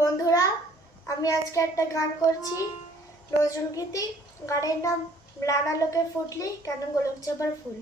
বন্ধুরা, আমি আজকে একটা গান করছি। নজরুল গীতি গানের নাম রানা লোকের ফুটলি, কেন গোলক চাপার ফুল।